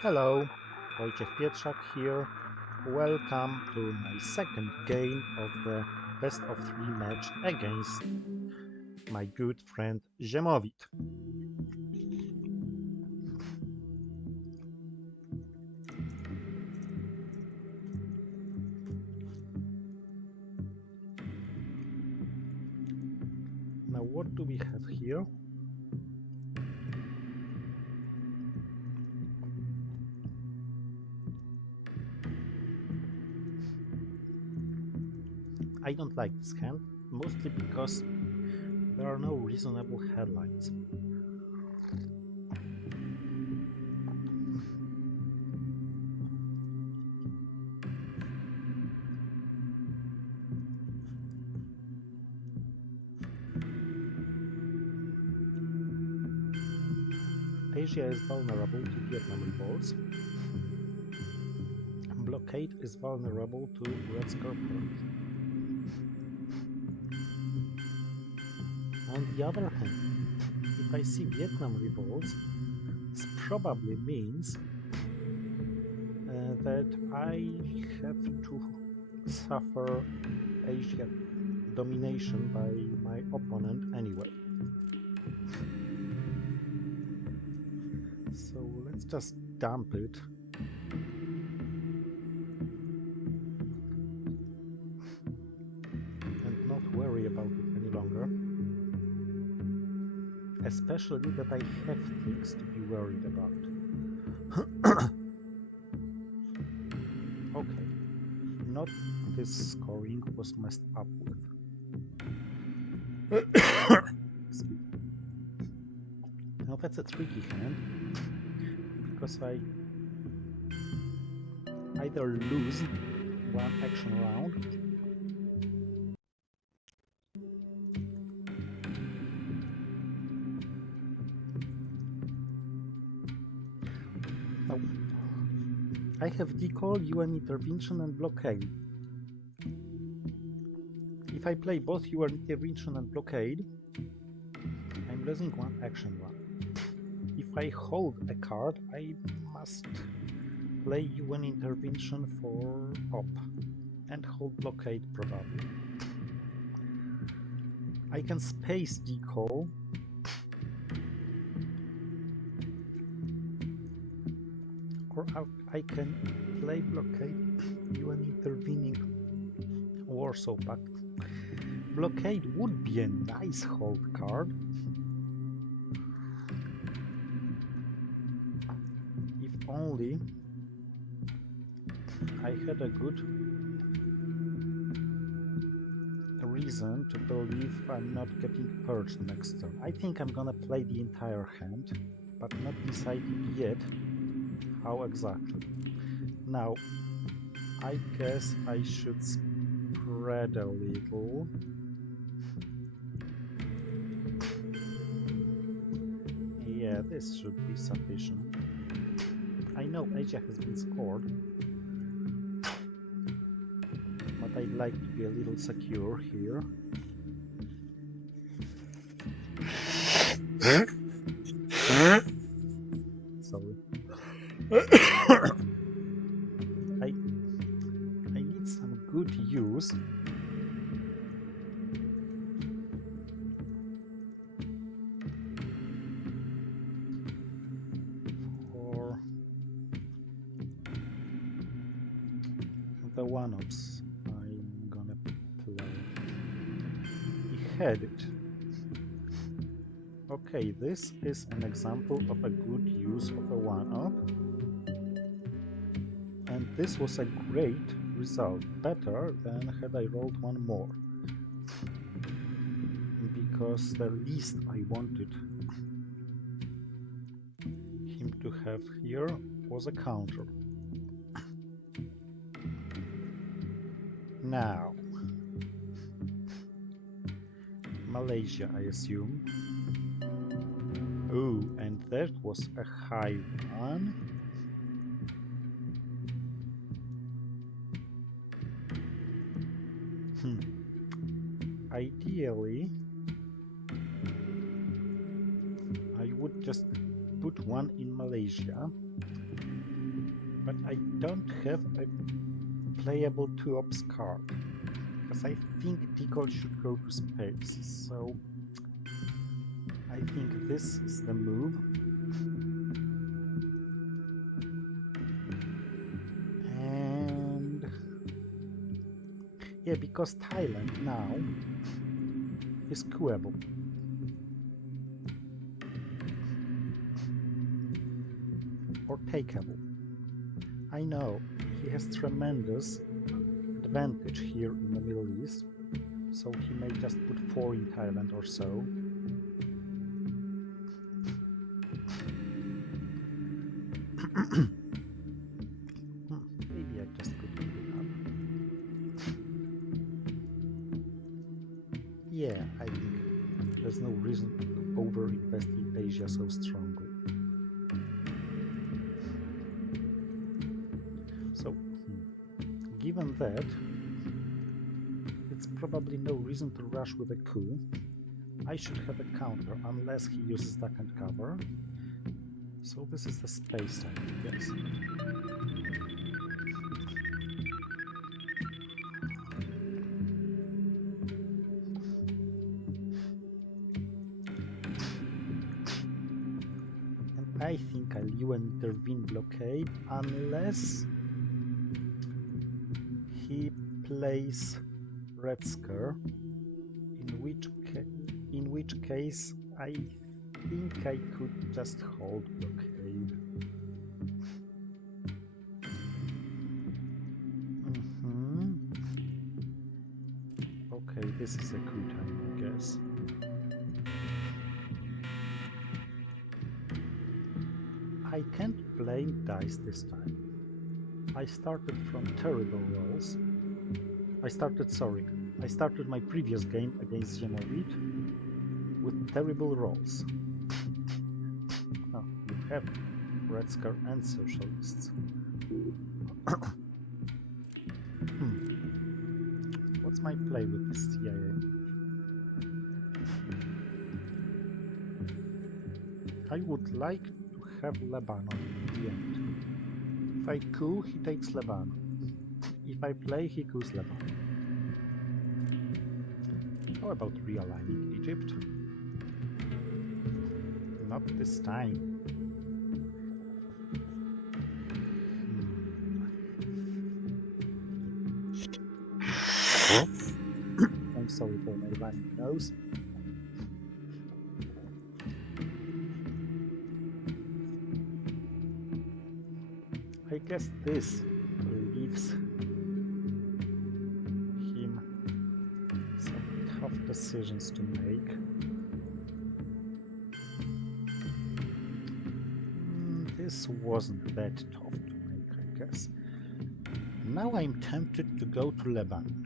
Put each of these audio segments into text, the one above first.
Hello, Wojciech Pietrzak here. Welcome to my second game of the best of three match against my good friend Ziemowit. Now what do we have here? I don't like this hand, mostly because there are no reasonable headlines. Asia is vulnerable to Vietnam revolts. Blockade is vulnerable to Red Scorpion. On the other hand, if I see Vietnam revolts, this probably means that I have to suffer Asia domination by my opponent anyway. So let's just dump it. And not worry about it any longer. Especially that I have things to be worried about. Okay, not this scoring was messed up with. Now that's a tricky hand, because I either lose one action round now I have decall, UN intervention and blockade. If I play both UN intervention and blockade, I'm losing one action round. If I hold a card, I must play UN intervention for op and hold blockade probably. I can space decall or I can play blockade UN intervening Warsaw Pact. Blockade would be a nice hold card if only I had a good reason to believe I'm not getting purged next turn. I think I'm gonna play the entire hand, but not deciding yet how exactly. Now, I guess I should spread a little. Yeah, this should be sufficient. I know Asia has been scored, but I'd like to be a little secure here. Sorry. I need some good use for the one-ups I'm gonna play. He had it. Okay, this is an example of a good use of a one-up. And this was a great result, better than had I rolled one more. Because the least I wanted him to have here was a counter. Now, Malaysia, I assume. Oh, and that was a high one. Ideally, I would just put one in Malaysia But I don't have a playable 2-ops card, because I think decoy should go to space, so I think this is the move. And yeah, because Thailand now is coolable. Or takeable. I know he has tremendous advantage here in the Middle East, so he may just put 4 in Thailand or so. Maybe I just could give it up. Yeah, I think there's no reason to over-invest in Asia so strongly. So, given that, it's probably no reason to rush with a coup. I should have a counter unless he uses duck and cover. So this is the space time, yes. And I think I'll UN intervene blockade unless he plays Red Scare, in which case I think I could just hold blockade. Okay, this is a coup time, I guess. I can't blame dice this time. I started from terrible rolls. I started my previous game against Ziemowit with terrible rolls. Oh, you have Red Scare and Socialists. What's my play with the CIA? I would like to have Lebanon at the end. If I coup, he takes Lebanon. If I play, he coups Lebanon. How about realigning Egypt? Not this time. I'm sorry for my running nose. I guess this leaves him some tough decisions to make. This wasn't that tough to make, I guess. Now I'm tempted to go to Lebanon.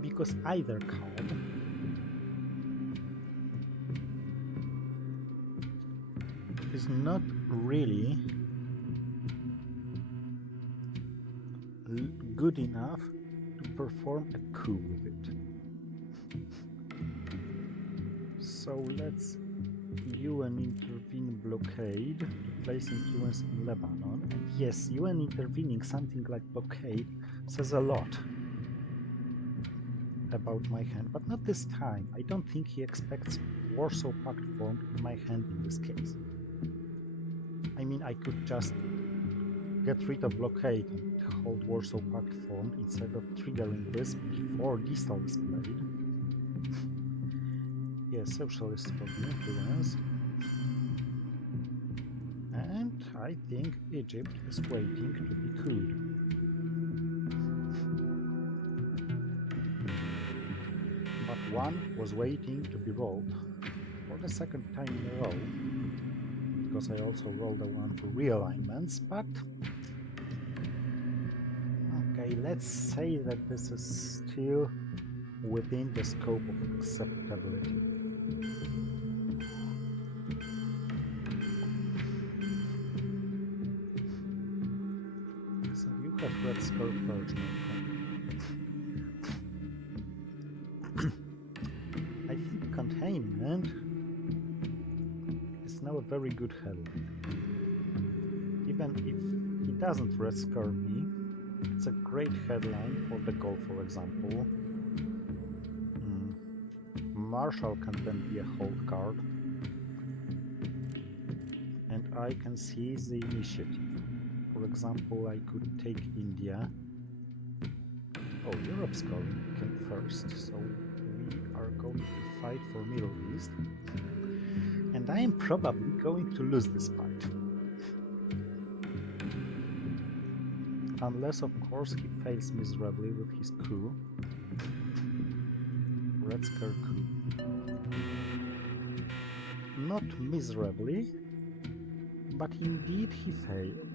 Because either card is not really good enough to perform a coup with it. So let's UN intervene blockade to place influence in Lebanon. And yes, UN intervening something like blockade says a lot about my hand, but not this time. I don't think he expects Warsaw Pact formed in my hand in this case. I mean, I could just get rid of blockade and hold Warsaw Pact formed instead of triggering this before Distal is played. Yes, socialists for the influence. And I think Egypt is waiting to be cooled. But one was waiting to be rolled for the second time in a row, because I also rolled the one for realignments, but okay, let's say that this is still within the scope of acceptability. So you have Red Scare Purge. a very good headline. Even if he doesn't red scar me, it's a great headline for the goal, for example. Marshall can then be a hold card. And I can seize the initiative. For example, I could take India. Oh, Europe's going came first, so we are going to fight for Middle East. And I am probably going to lose this fight. Unless, of course, he fails miserably with his coup. Red Scare coup. Not miserably, but indeed he failed.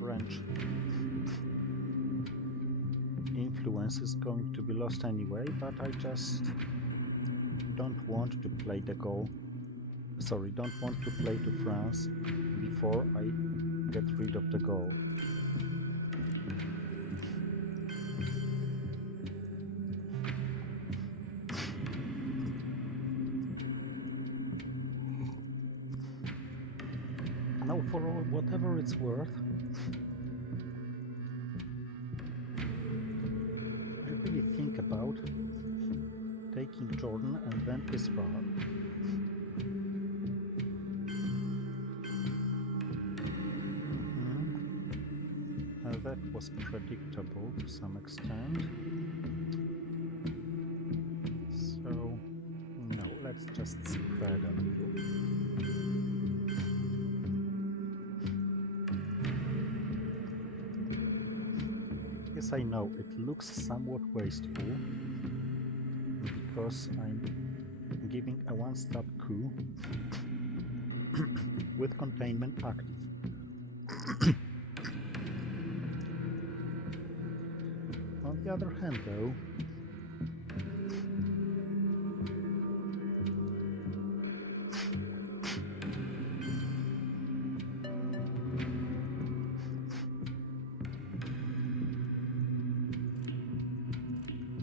French influence is going to be lost anyway, but I just don't want to play the goal. Sorry, don't want to play to France before I get rid of the goal. Now, for whatever it's worth, I really think about taking Jordan and then Israel. That was predictable to some extent. So, no, let's just spread a little. Yes, I know, it looks somewhat wasteful because I'm giving a one-stop coup with containment active. On the other hand, though,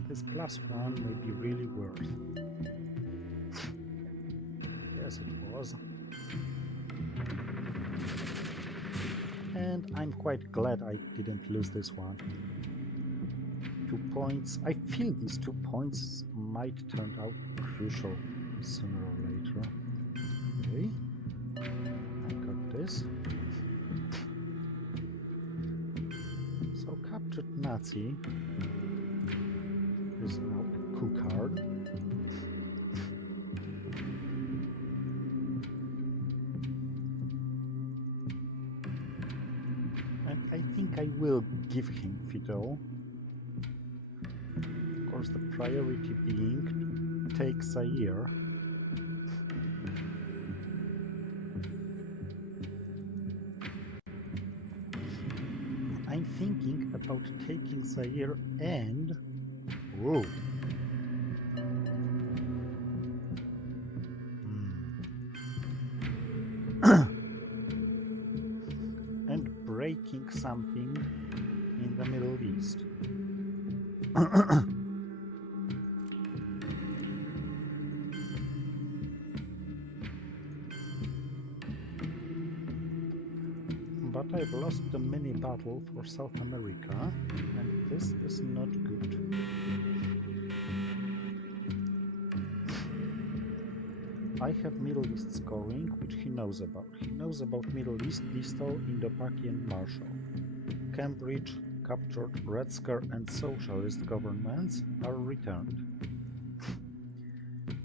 this +1 may be really worth. Yes, it was. And I'm quite glad I didn't lose this one. 2 points. I feel these 2 points might turn out crucial sooner or later. Okay, I got this. So captured Nazi is now a coup card. And I think I will give him Fidel. Of course, the priority being to take Zaire. I'm thinking about taking Zaire and... Whoa! And breaking something in the Middle East. But I've lost the mini battle for South America, and this is not good. I have Middle East scoring, which he knows about. He knows about Middle East, Distal, Indo-Paki and Marshall. Cambridge, captured, Red Scare and socialist governments are returned.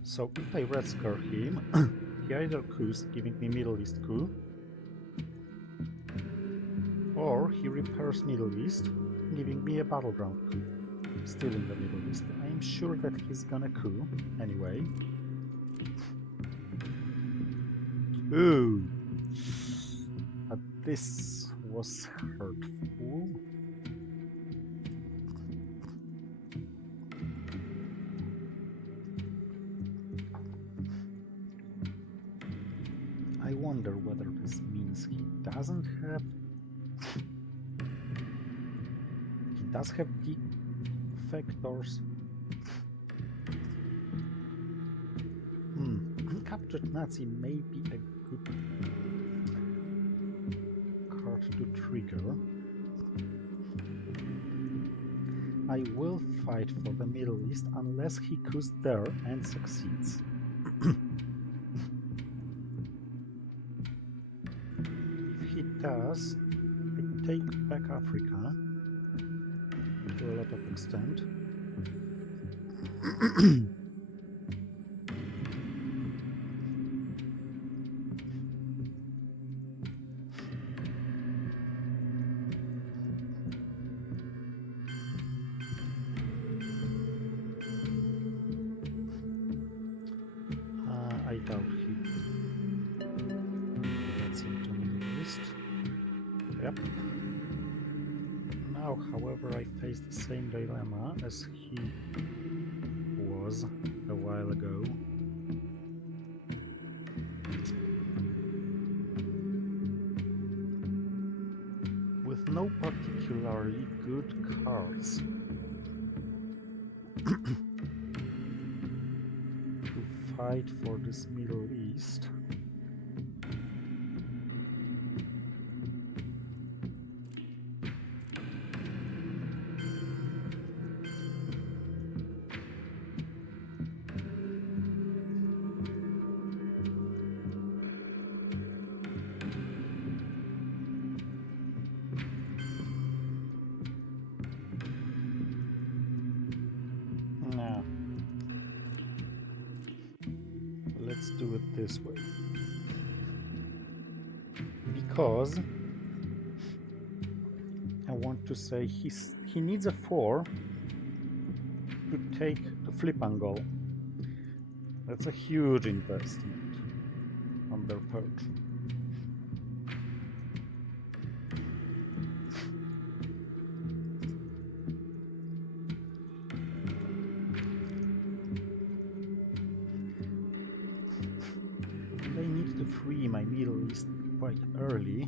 So if I Red Scare him, he either coups, giving me Middle East coup, or he repairs Middle East, giving me a battleground coup, still in the Middle East. I am sure that he's gonna coup anyway. Ooh! But this was hurtful. I wonder whether this means he does have defectors. Captured Nazi may be a good card to trigger. I will fight for the Middle East unless he goes there and succeeds. If he does, I take back Africa to a lot of extent. I doubt he gets into Middle East. Yep. Now, however, I face the same dilemma as he was a while ago. With no particularly good cards to fight for this Middle East. Now, let's do it this way. Because I want to say he needs a 4 to take the flip angle. That's a huge investment on their part. I need to free my Middle East quite early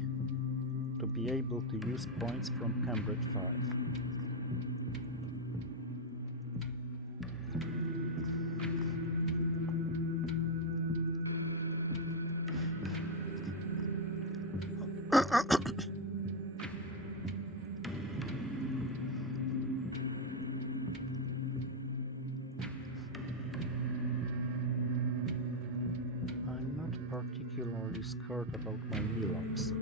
to be able to use points from Cambridge 5. I'm not particularly scared about my Milabs,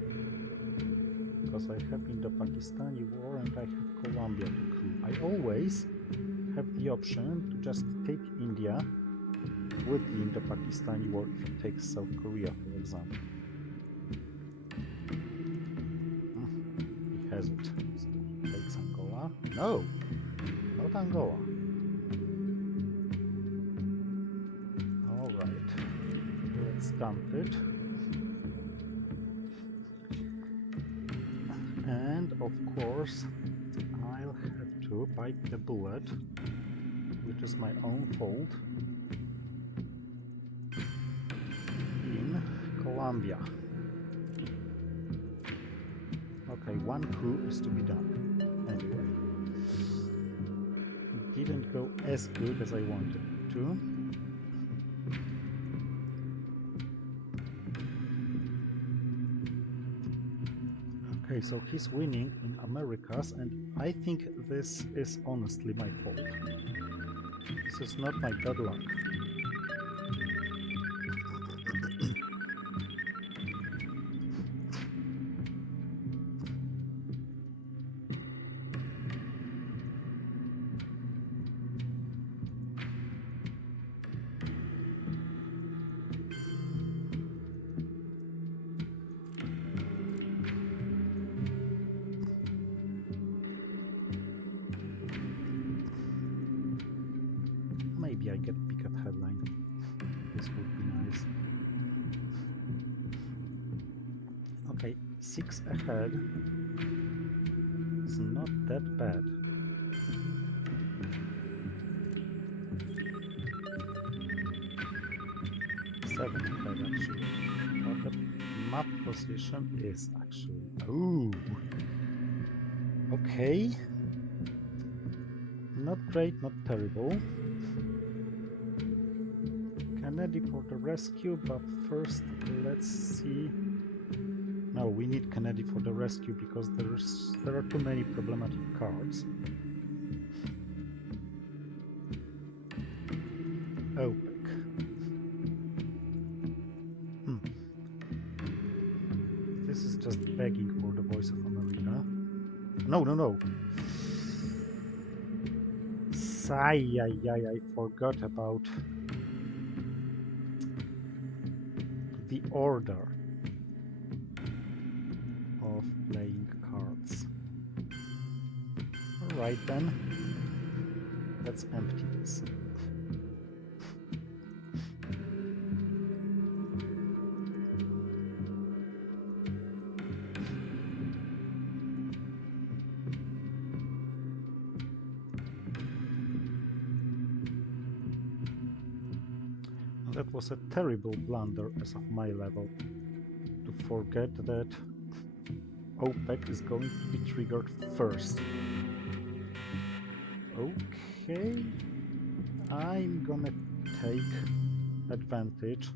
because I have Indo-Pakistani War and I have Colombia to coup. I always have the option to just take India with the Indo-Pakistani War if it takes South Korea, for example. He has it. So he takes Angola. No! Not Angola. Alright. Let's dump it. And of course, I'll have to bite the bullet, which is my own fault, in Colombia. Okay, one coup is to be done. Anyway, it didn't go as good as I wanted it to. Okay, so he's winning in Americas, and I think this is honestly my fault. This is not my bad luck. Maybe I get pick-up headline. This would be nice. Okay, 6 ahead is not that bad. Seven ahead actually, but the map position is actually... Ooh! Okay. Not great, not terrible. Kennedy for the rescue, but first let's see... No, we need Kennedy for the rescue because there are too many problematic cards. OPEC. This is just begging for the Voice of America. No, no, no. I forgot about the order of playing cards. Alright then, let's empty this. That was a terrible blunder as of my level, to forget that OPEC is going to be triggered first. Okay, I'm gonna take advantage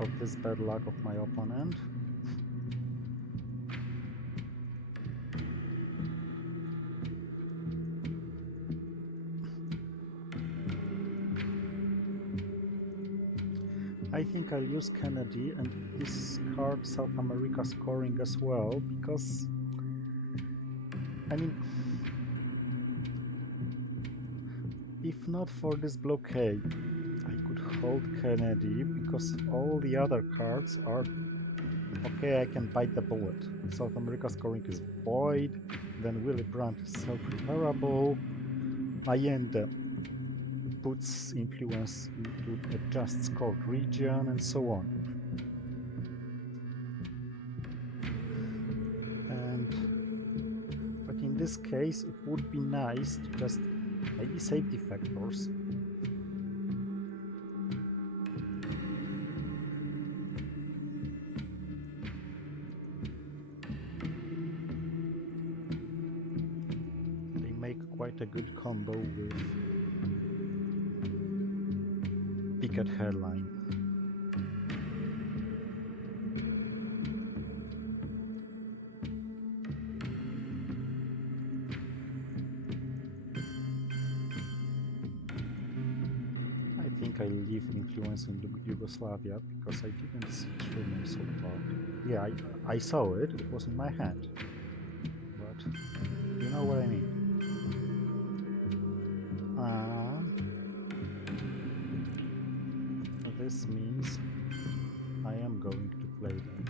of this bad luck of my opponent. I think I'll use Kennedy and discard South America scoring as well, because, I mean, if not for this blockade, I could hold Kennedy, because all the other cards are... Okay, I can bite the bullet. South America scoring is void, then Willy Brandt is self-reparable, Allende puts influence into a just scored region, and so on. But in this case, it would be nice to just maybe save defectors. They make quite a good combo with Picket hairline. I think I leave influence in Yugoslavia because I didn't see Truman so far. Yeah, I saw it, it was in my hand. But you know what I mean. This means I am going to play them.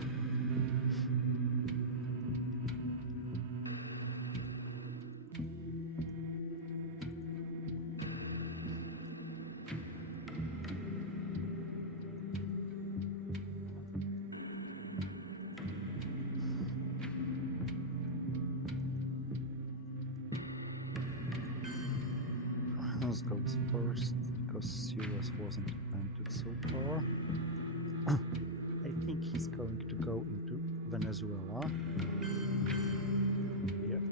France goes first because US wasn't invented so far. I think he's going to go into Venezuela. Yep.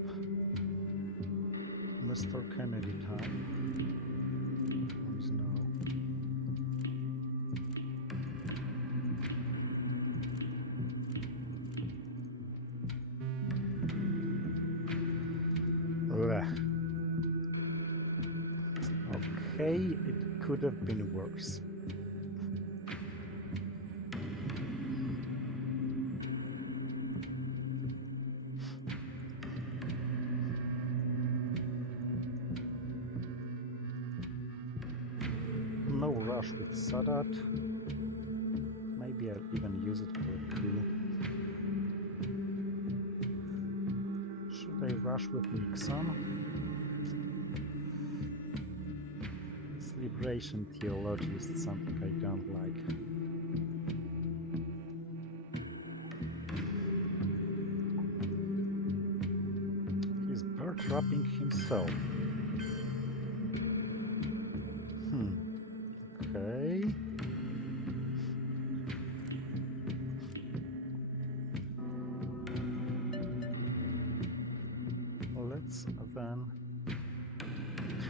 Mr. Kennedy time. Comes now. Okay, it could have been worse. No rush with Sadat. Maybe I'll even use it for a coup. Should I rush with Nixon? Liberation theology is something I don't like. trapping himself. Okay. Let's then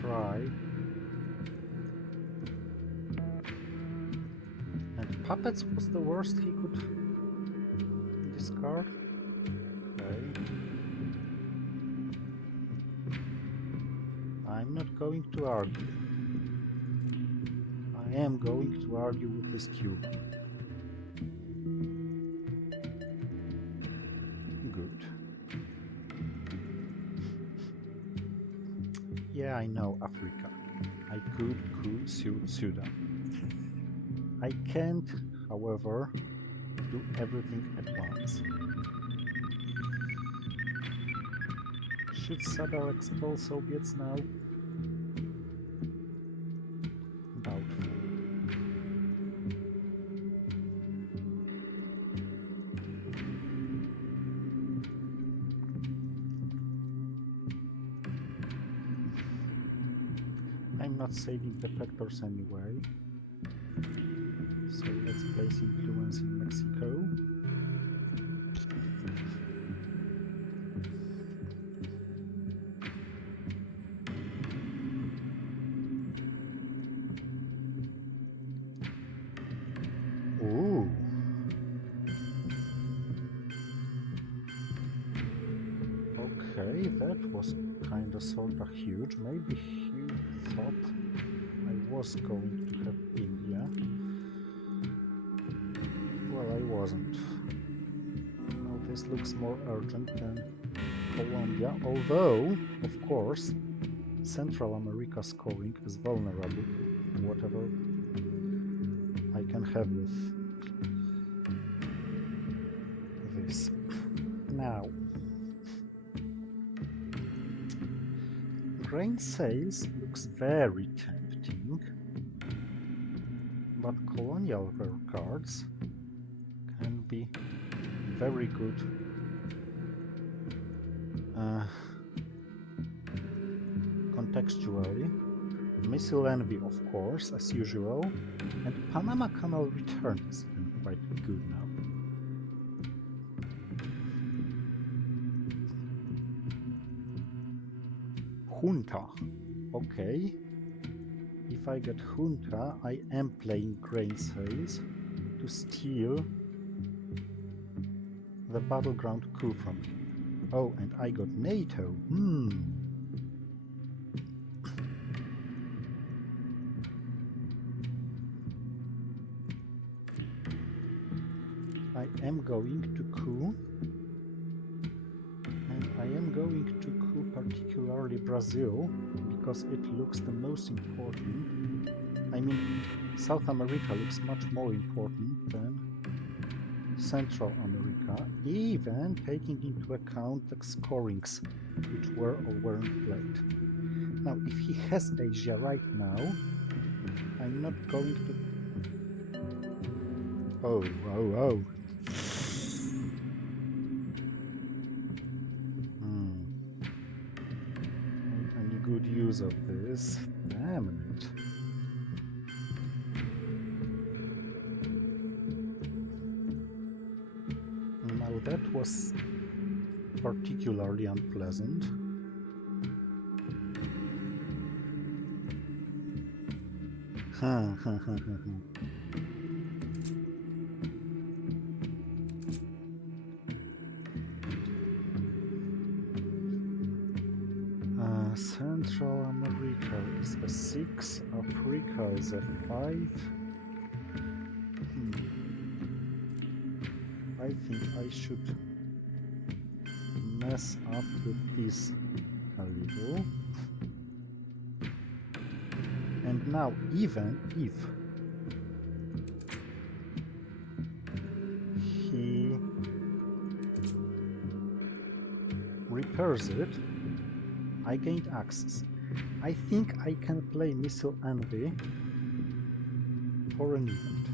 try. And puppets was the worst he could discard. Okay. I'm not going to argue. I am going to argue with this cube. Good. Yeah, I know Africa. I could Sudan. I can't, however, do everything at once. Should Sadar expel Soviets now? Doubtful. I'm not saving defectors anyway. So let's place influence in Mexico. Ooh. Okay, that was kinda sorta huge. Maybe he thought I was going to have India. Well, I wasn't. Now this looks more urgent than Colombia, although, of course, Central America scoring is vulnerable to whatever I can have with this. Now, grain sales looks very tempting, but colonial rare cards can be very good contextually. Missile Envy, of course, as usual, and Panama Canal Return is even quite good now. Junta. Okay. If I get Junta, I am playing grain sales to steal the battleground coup from him. Oh, and I got NATO. I am going to coup, and I am going to coup particularly Brazil, because it looks the most important. I mean, South America looks much more important than Central America, even taking into account the scorings which were or weren't played. Now, if he has Asia right now, I'm not going to... Oh. Any good use of this? Damn it. Now that was particularly unpleasant. Central America is a 6, Africa is a 5. I think I should mess up with this a little. And now, even if he repairs it, I gained access. I think I can play Missile Envy for an event.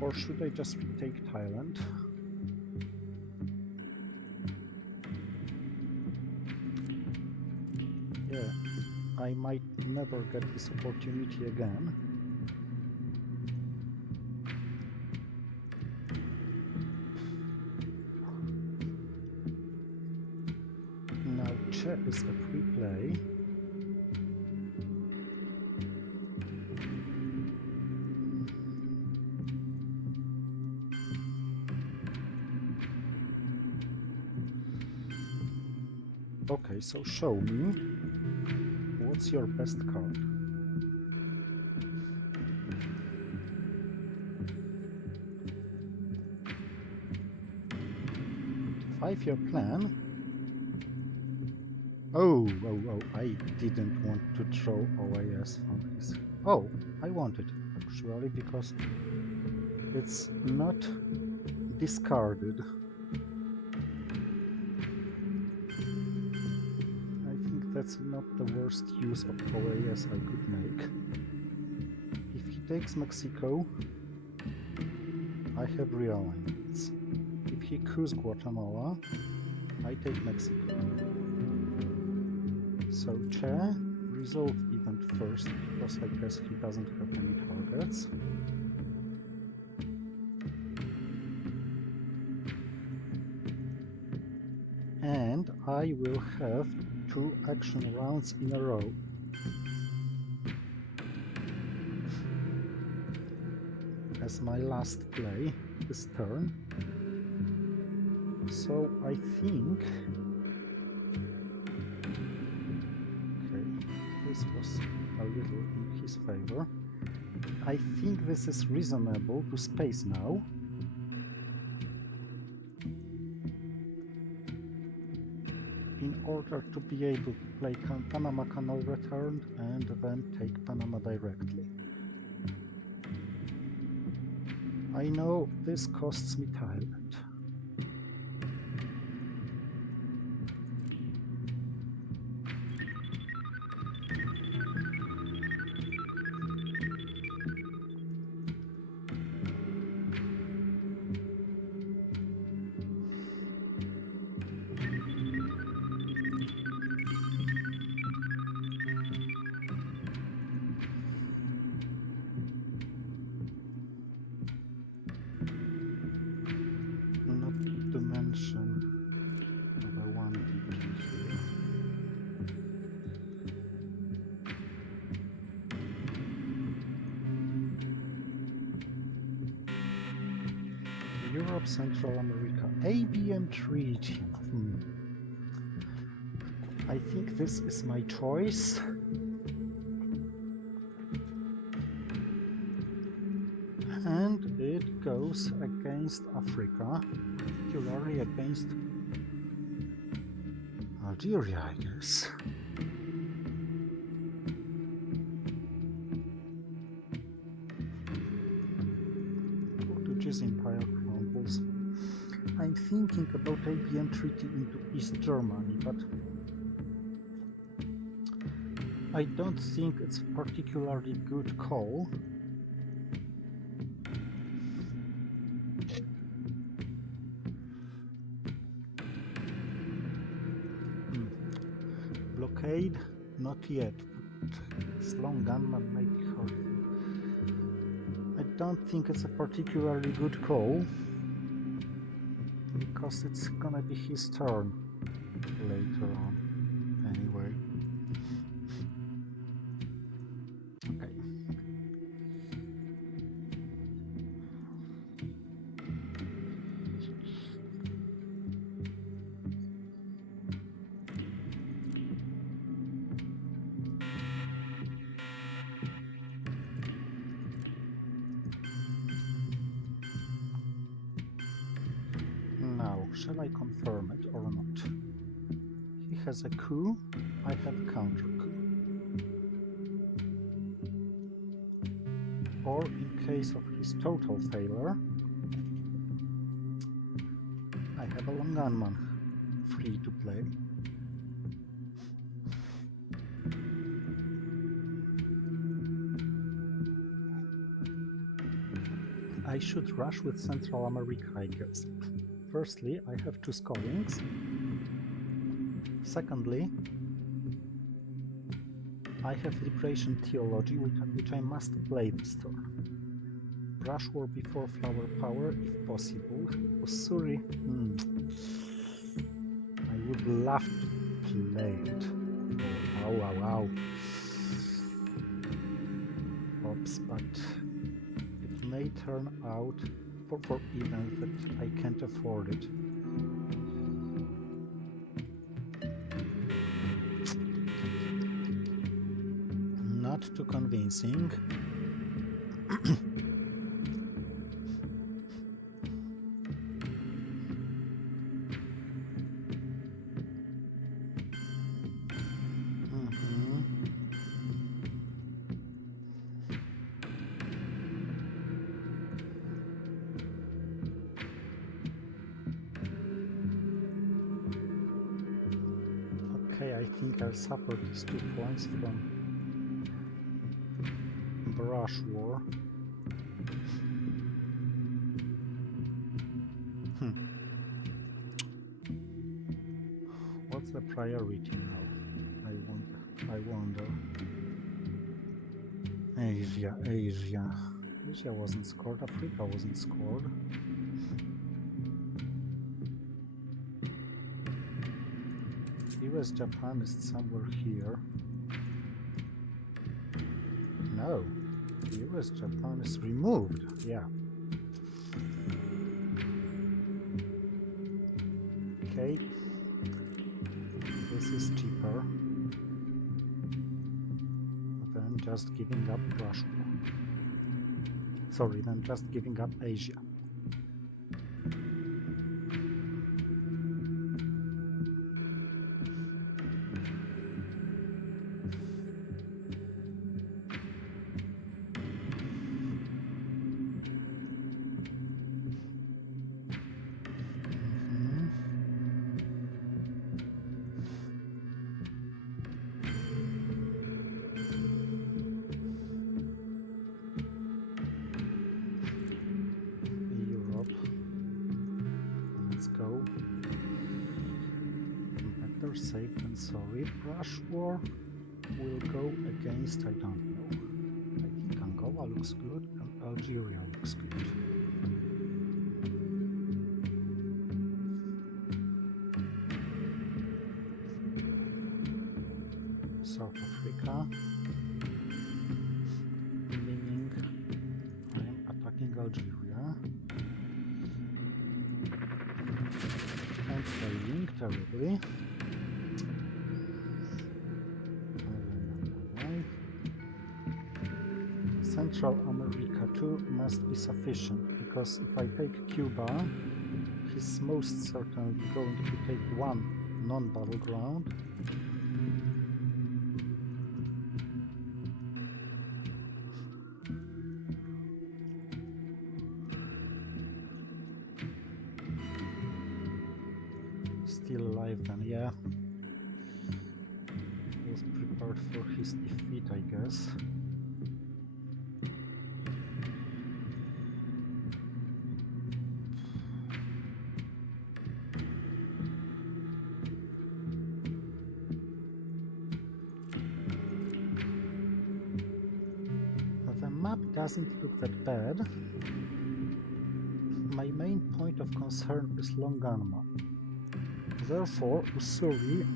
Or should I just retake Thailand? Yeah, I might never get this opportunity again. Now Czech is a free play. Okay, so show me, what's your best card? Five-year plan? Oh, I didn't want to throw OAS on his... Oh, I wanted actually, because it's not discarded. I think that's not the worst use of OAS I could make. If he takes Mexico, I have realignments. If he coups Guatemala, I take Mexico. So Che, resolve event first, because I guess he doesn't have any targets. And I will have 2 action rounds in a row. As my last play this turn. So I think... Okay, this was a little in his favor. I think this is reasonable to space now. In order to be able to play Panama Canal returned and then take Panama directly. I know this costs me Thailand. Europe, Central America, ABM Treaty. I think this is my choice. And it goes against Africa, particularly against Algeria, I guess. Portuguese Empire crumbles. I'm thinking about ABM Treaty into East Germany, but I don't think it's a particularly good call. Blockade? Not yet. This long gunman might be hurting. I don't think it's a particularly good call, because it's gonna be his turn later on. Anyway. Okay. Now, shall I confirm it or not? He has a coup, I have a counter coup. Or in case of his total failure, I have a long gunman free to play. I should rush with Central America, I guess. Firstly, I have 2 scorings. Secondly, I have Liberation Theology, which I must play this turn. Brush War before Flower Power, if possible. Usuri, I would love to play it. Oh, wow. Oops, but it may turn out for events that I can't afford it. Not too convincing. Okay, I think I'll suffer these 2 points from Brush War. What's the priority now? I wonder. Asia. Asia wasn't scored. Africa wasn't scored. US Japan is somewhere here. No. US Japan is removed. Yeah. Okay. This is cheaper than just giving up Russia. Sorry, than just giving up Asia. Safe than sorry. Brush War will go against, I don't know. I think Angola looks good and Algeria looks good. South Africa, meaning I am attacking Algeria and failing terribly. Central America too must be sufficient, because if I take Cuba, he's most certainly going to take 1 non-battleground. Still alive then, yeah. Was prepared for his defeat, I guess. Doesn't look that bad. My main point of concern is Longanma. Therefore, Usuri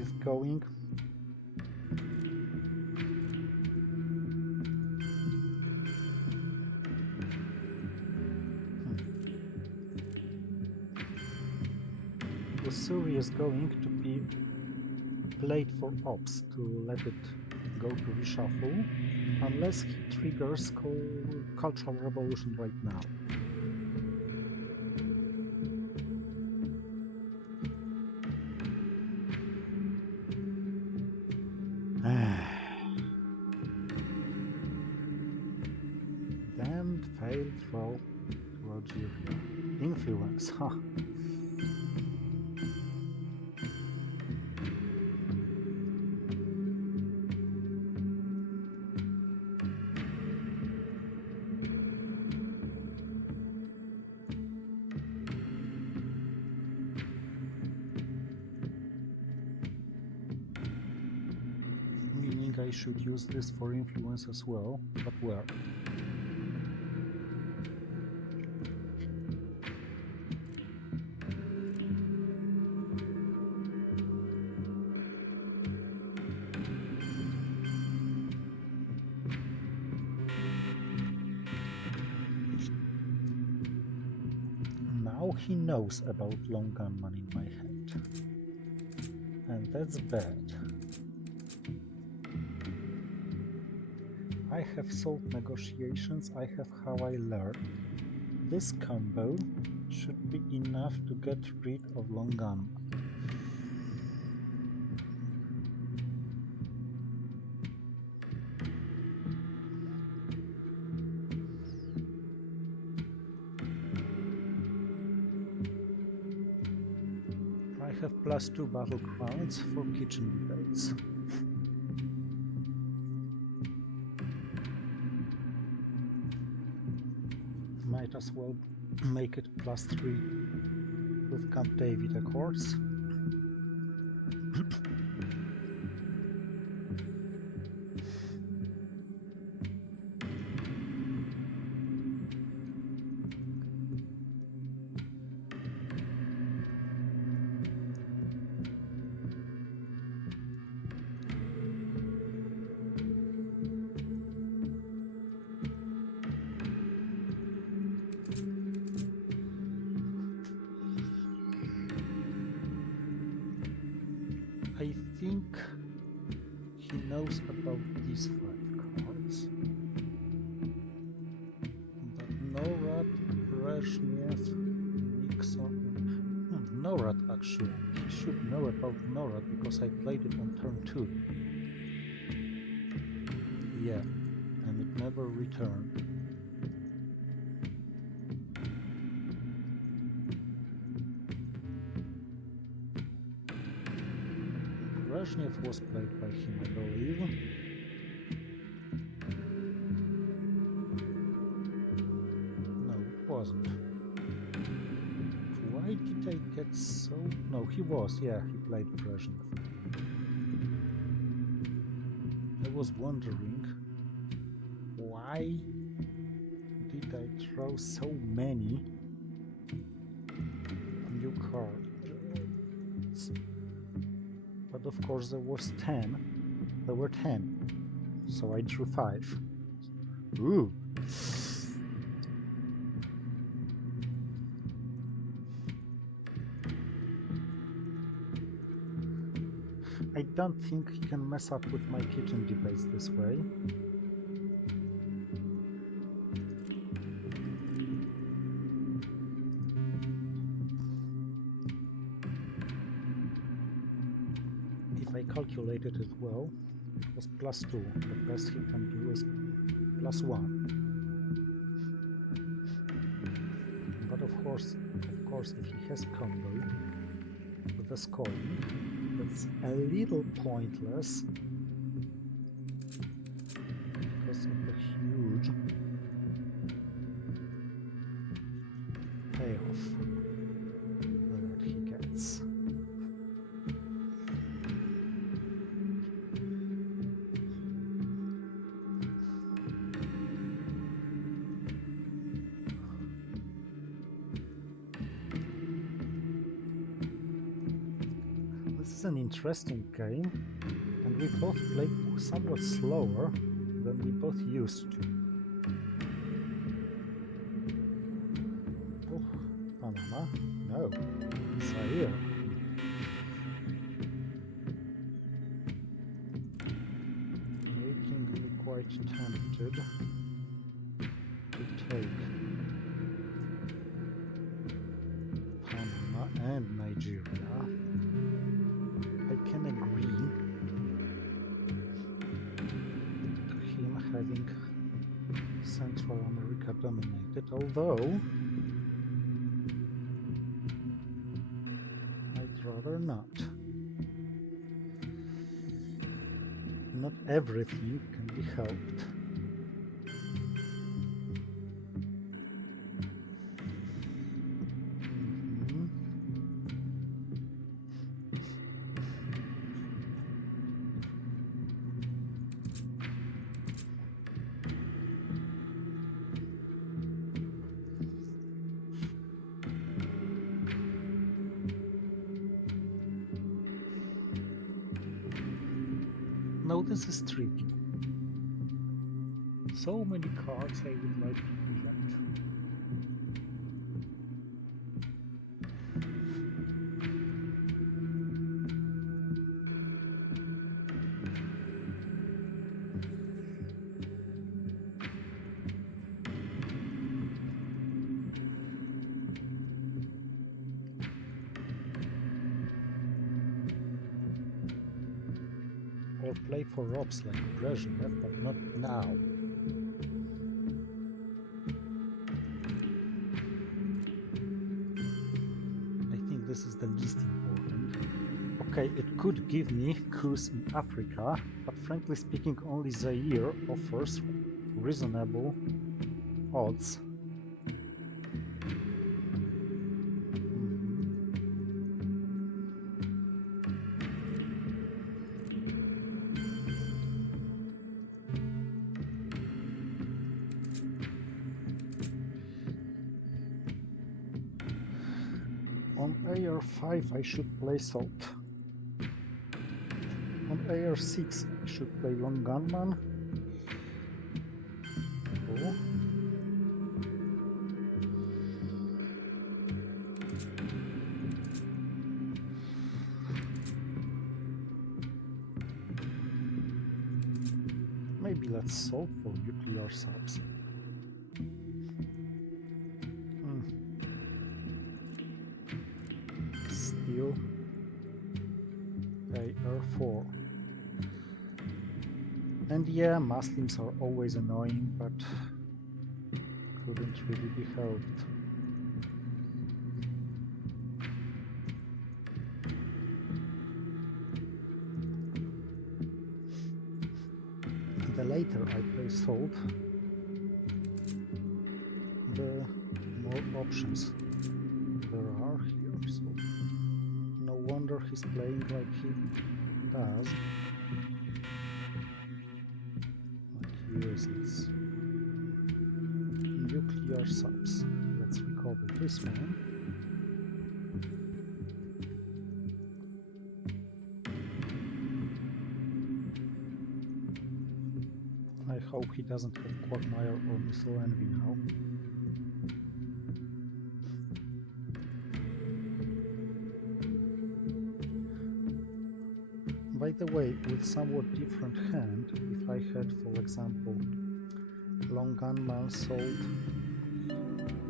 is going Usuri is going to be played for ops to let it go to reshuffle, unless he triggers cultural revolution right now. Damned failed throw to Algeria. Influence, huh? should use this for influence as well, but where? Now he knows about long gunman in my head. And that's bad. I have solved negotiations, I have how I learn. This combo should be enough to get rid of long gunman. I have +2 battle crowns for kitchen debates. Might as well make it +3 with Camp David Accords. I think he knows about these 5 cards. But Norad, Brezhnev, Nixon... Norad actually. He should know about Norad because I played it on turn 2. Yeah, and it never returned. Brezhnev was played by him, I believe. No, it wasn't. Why did I get so... No, he was, yeah, he played Brezhnev. I was wondering why did I throw so many new cards? But of course there was 10. There were 10. So I drew 5. Ooh. I don't think he can mess up with my kitchen debates this way. Calculated it well. It was +2. The best he can do is +1. But of course, if he has combo with the scoring, that's a little pointless because of the huge payoff that he gets. An interesting game, and we both played somewhat slower than we both used to. Oh, Panama? No, Zaire. Making me quite tempted to take Panama and Nigeria. I can agree to him having Central America dominated, although I'd rather not. Not everything can be helped. Now this is tricky. So many cards I would like to elect. Or play for Robs like Brezhnev, but not now. I think this is the least important. Okay, it could give me coups in Africa, but frankly speaking, only Zaire offers reasonable odds. On AR5 I should play Salt. On AR6 I should play Long Gunman. Oh. Maybe let's Salt for nuclear subs. Still AR4. And yeah, Muslims are always annoying, but couldn't really be helped. The later I play Salt, the more options there are here, so no wonder he's playing like he does. Like uses nuclear subs. Let's recover this one. I hope he doesn't have Quagmire or Missile Envy now. By the way, with somewhat different hand, if I had, for example, Long Gunman, Salt,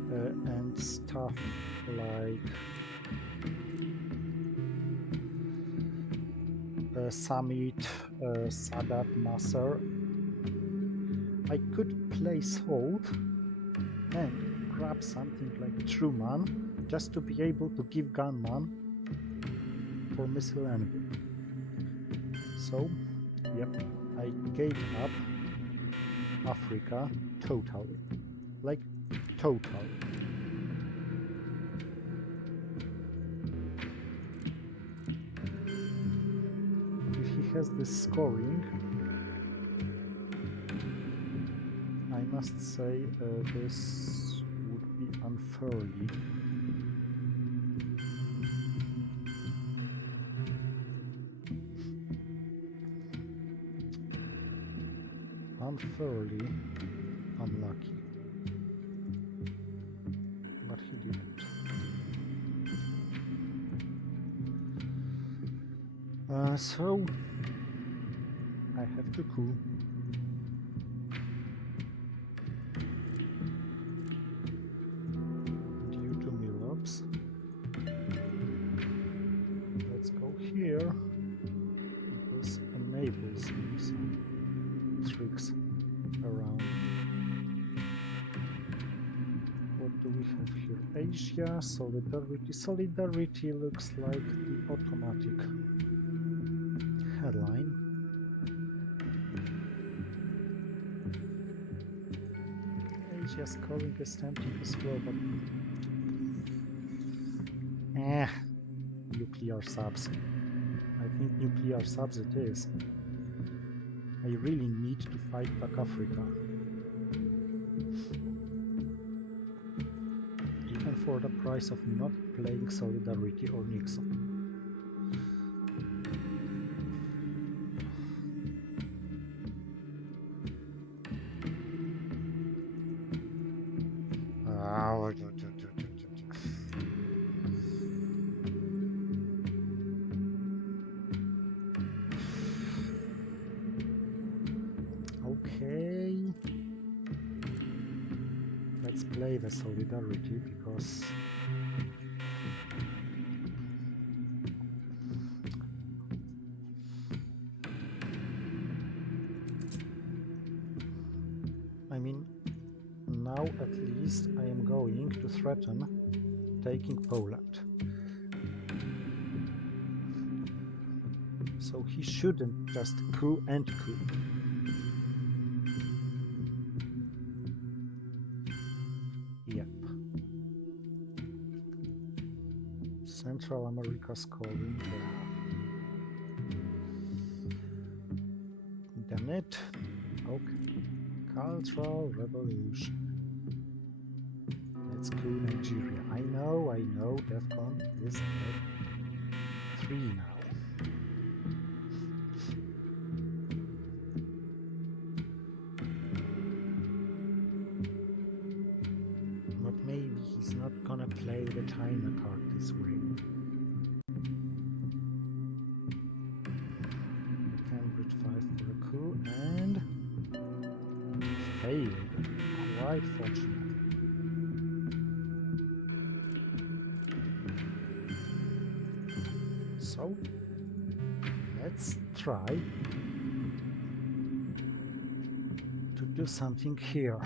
and stuff like Summit, Sadat, Nasser, I could play Salt and grab something like Truman just to be able to give Gunman for Missile Envy. So, yep, I gave up Africa totally. Like, totally. If he has this scoring, I must say this would be unfairly. Unfairly unlucky, but he didn't. So I have to coup. Due to Milops. Let's go here. This enables me some tricks around. What do we have here? Asia, solidarity. Solidarity looks like the automatic headline. Asia's calling is tempting as well, but nuclear subs. I think nuclear subs it is. I really need to fight back Africa. Even for the price of not playing Solidarity or Nixon. a solidarity because I mean, now at least I am going to threaten taking Poland. So he shouldn't just coup and coup. Yep. Central America's calling. Damn it. Okay. Cultural revolution. Let's coup Nigeria. I know, DEFCON is at 3 now. But maybe he's not gonna play the China card this way. Cambridge 5 for a coup and failed. Quite fortunate. So let's try to do something here.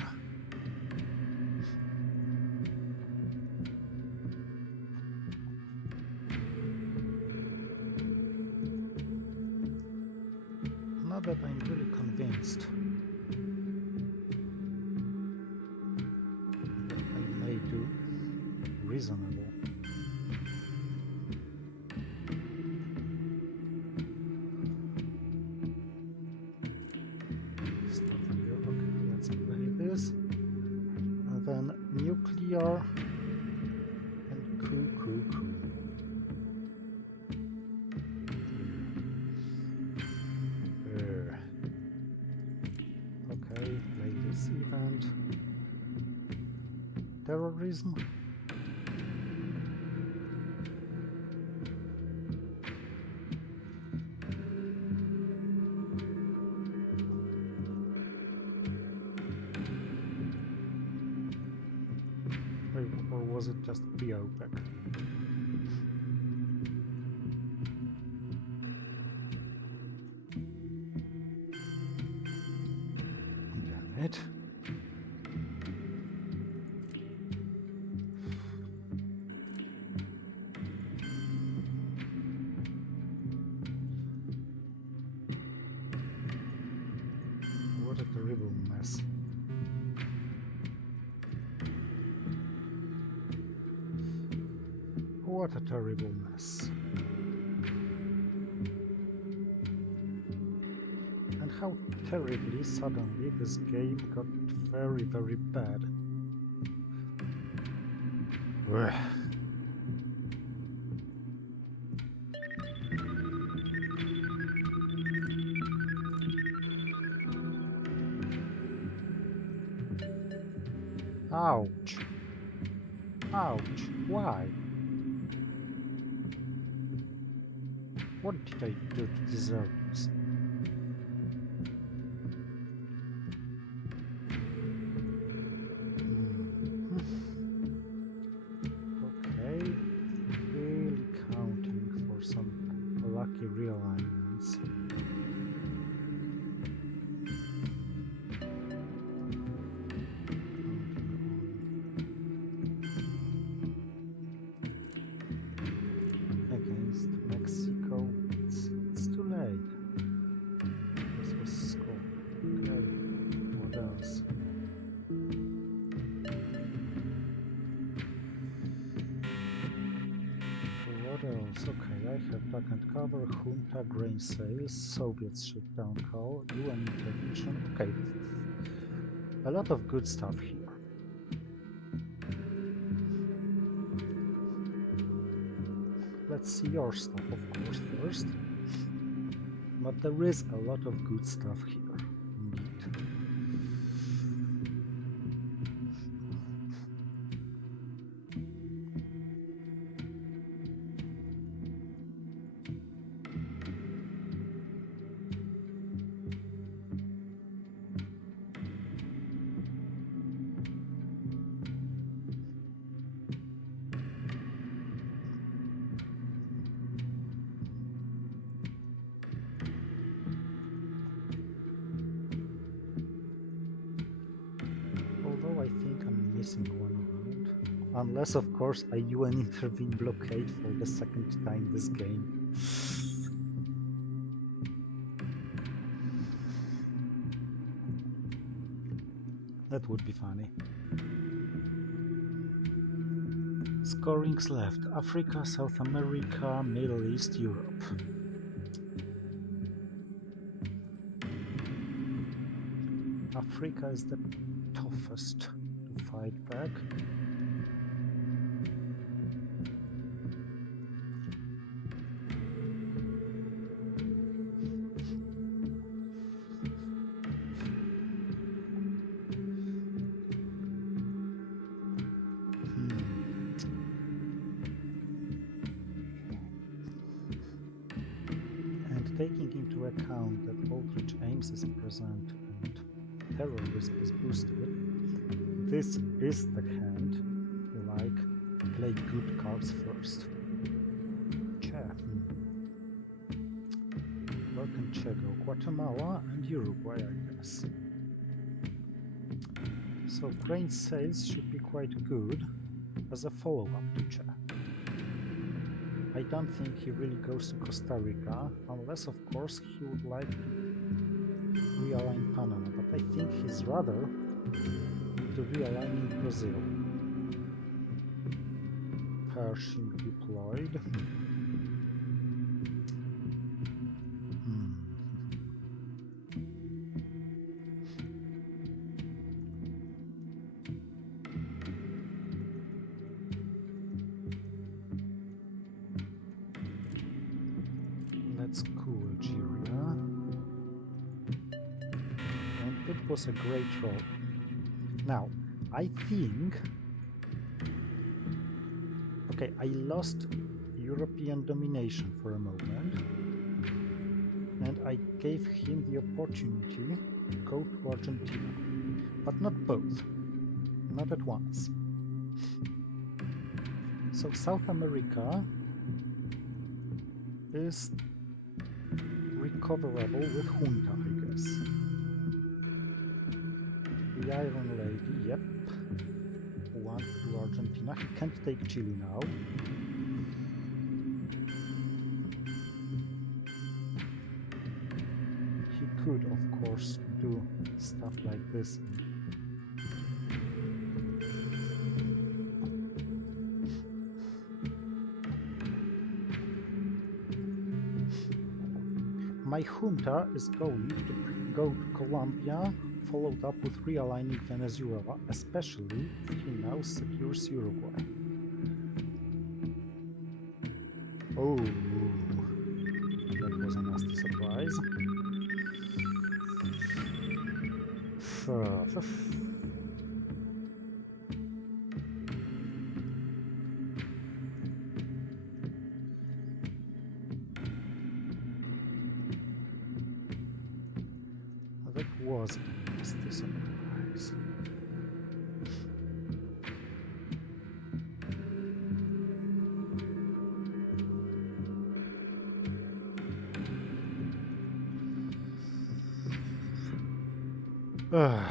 Not that I'm really convinced. I may do reasonable. And then nuclear and coup. Okay, latest event. Terrorism. Or was it just pre-OPEC? Damn it. What a terrible mess. What a terrible mess. And how terribly suddenly this game got very, very bad. Ugh. Ouch. Ouch. Why? What did I do to deserve this? Okay, really counting for some lucky realignments. Against Mexico, it's too late. This was scored. Okay, what else? What else? Okay, I have duck and cover, junta, grain sales, Soviets shutdown call, UN intervention. Okay, a lot of good stuff here. Let's see your stuff, of course, first. But there is a lot of good stuff here, indeed. missing one unit. Unless, of course, I UN intervene blockade for the second time this game. That would be funny. Scorings left: Africa, South America, Middle East, Europe. Africa is the toughest to fight back. And taking into account that Aldrich Ames is present and terrorism is boosted, this is the hand like play good cards first. Where can Che go? Guatemala and Uruguay, I guess. So grain sales should be quite good as a follow-up to Che. I don't think he really goes to Costa Rica, unless of course he would like to realign Panama, but I think he's rather into realigning Brazil. Pershing deployed. Let's cool Algeria. And it was a great roll. Now, I think... Okay, I lost European domination for a moment. And I gave him the opportunity to go to Argentina. But not both. Not at once. So South America is recoverable with junta, I guess. The Iron Lady, yep. One to Argentina. He can't take Chile now. He could, of course, do stuff like this. My junta is going to go to Colombia, followed up with realigning Venezuela, especially if he now secures Uruguay. Oh, that was a nasty surprise. That was a nasty surprise. Now.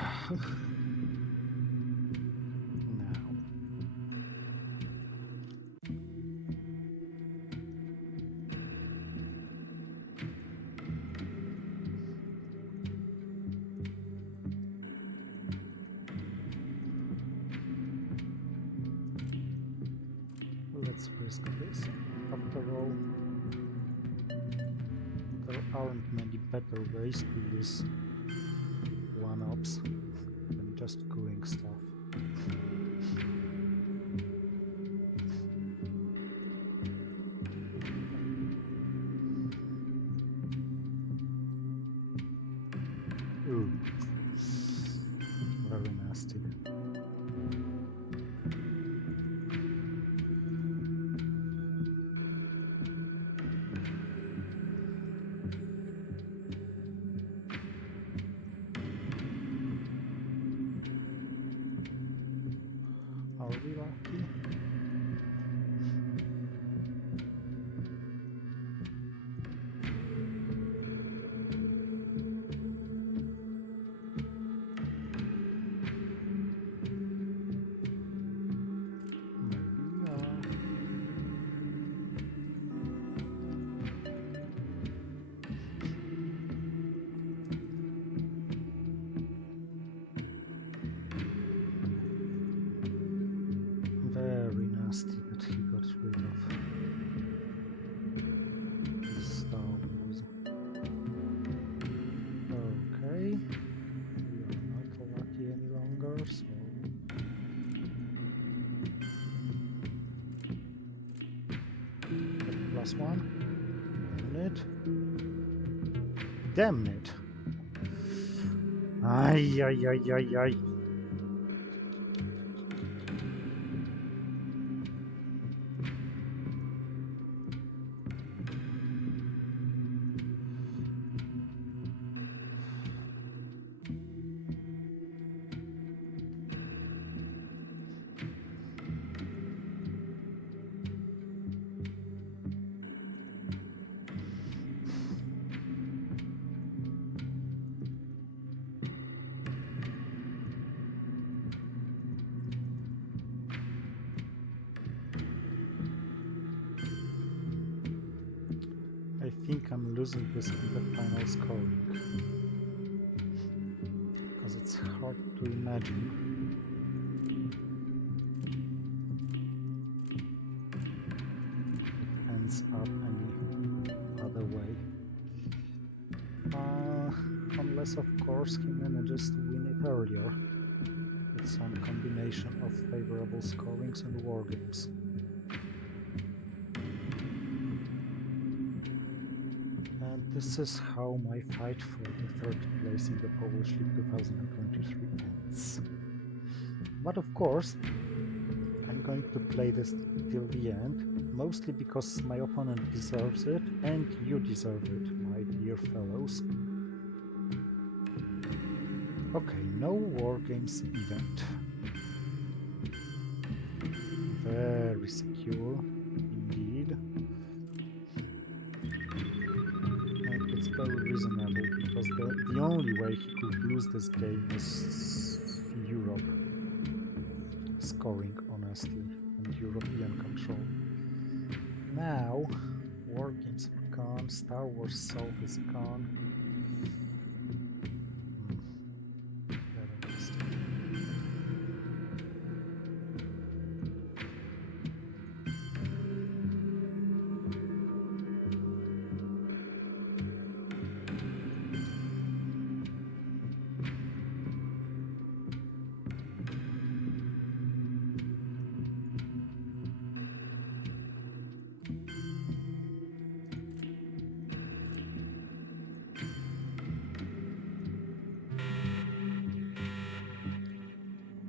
Let's risk this. After all, there aren't many better ways to use one-ups than just cooling stuff. Ooh, very nasty. +1. Damn it! Ay, ay, ay, ay, ay. I think I'm losing this in the final scoring, because it's hard to imagine it ends up any other way. Unless, of course, he manages to win it earlier with some combination of favorable scorings and war games. And this is how my fight for the third place in the Polish League 2023 ends. But of course, I'm going to play this till the end, mostly because my opponent deserves it, and you deserve it, my dear fellows. Okay, no War Games event. Very secure, indeed. And it's very reasonable, because the only way he could lose this game is Europe scoring, honestly, and European control. Now, War Games are gone, Star Wars Soul is gone. Very interesting.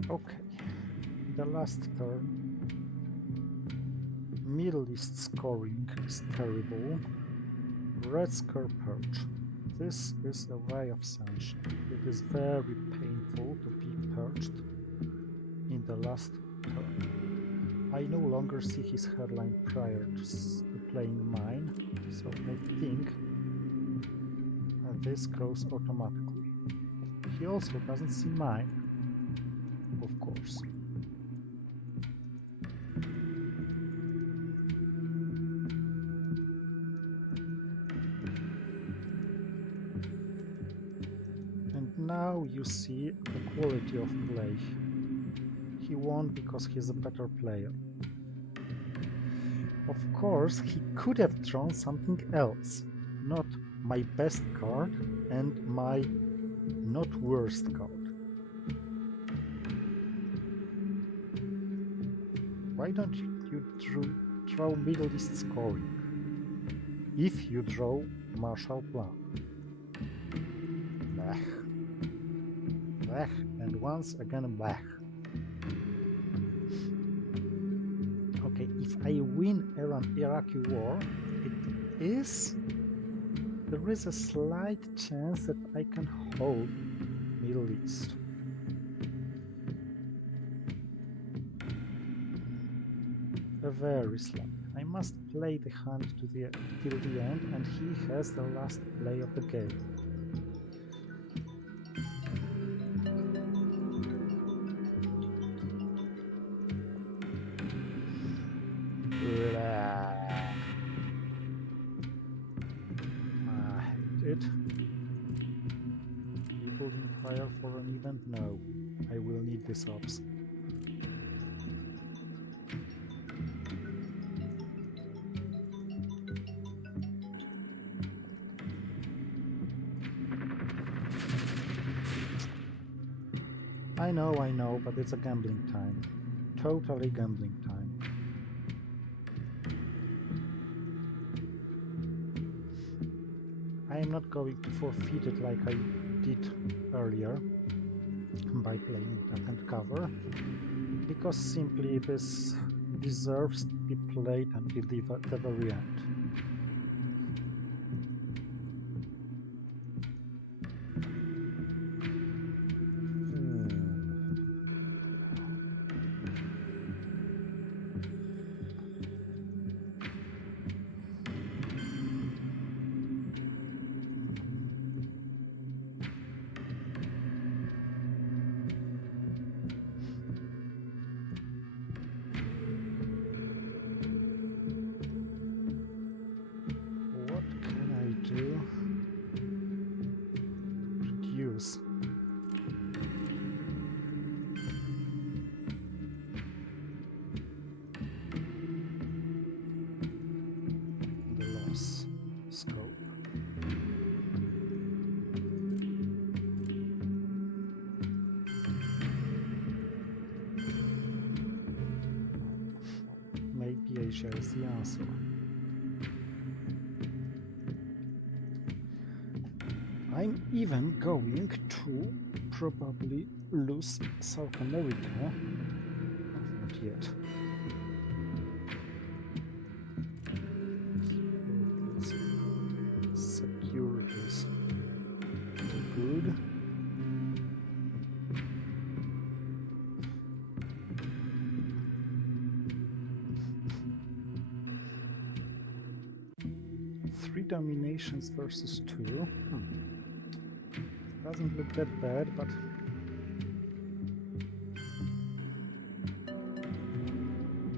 Okay, the last turn. Middle East scoring is terrible. Red Scare Perch. This is a ray of sunshine. It is very painful to be perched in the last turn. I no longer see his headline prior to playing mine, so I think this goes automatically. He also doesn't see mine, of course. And now you see the quality of play. He won because he's a better player. Of course, he could have drawn something else, not my best card and my not worst card. Why don't you draw Middle East scoring if you draw Marshall Plan? Blech. Blech, and once again blech. Okay, if I win Iran-Iraqi war, there is a slight chance that I can hold Middle East. Very slight. I must play the hand till the end, and he has the last play of the game. I hate it. Evil Empire for an event? No. I will need this ops. I know, but it's a gambling time. Totally gambling time. I'm not going to forfeit it like I did earlier by playing duck and cover, because simply this deserves to be played until the very end. Scope. Maybe Asia is the answer. I'm even going to probably lose South America. Not yet. Secure this. Good. Three dominations versus two. Doesn't look that bad, but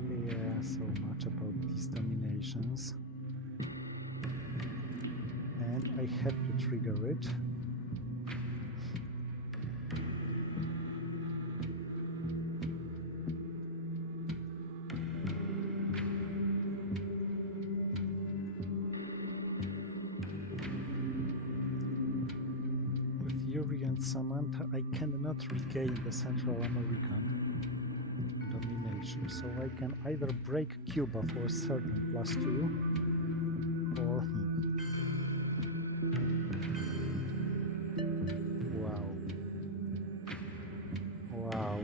yeah, so much about these dominations. And I had to trigger it. Samantha, I cannot regain the Central American domination, so I can either break Cuba for certain +2, or wow.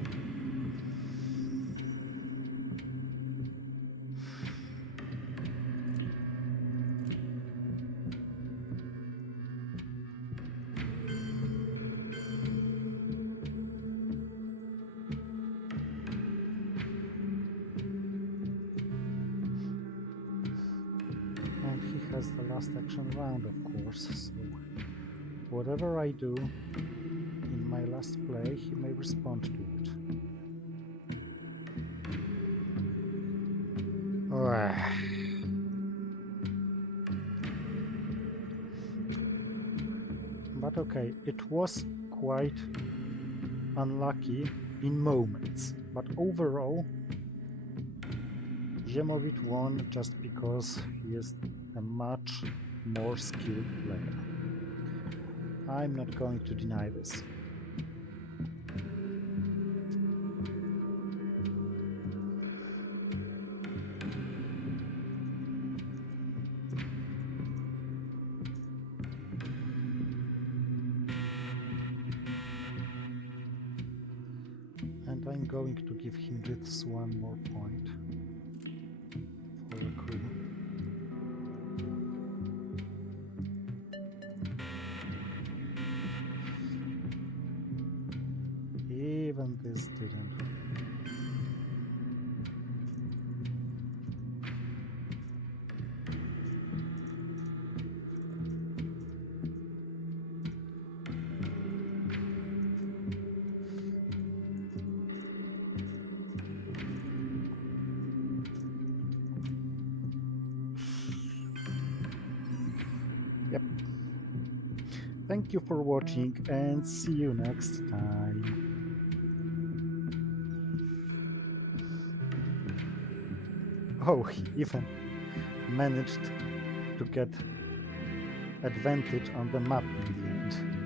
The last action round, of course, so whatever I do in my last play, he may respond to it. But okay, it was quite unlucky in moments, but overall Ziemowit won just because he is a much more skilled player. I'm not going to deny this. And I'm going to give him this one more point for a coup. Even this didn't. Yep. Thank you for watching and see you next time. Oh, he even managed to get advantage on the map in the end.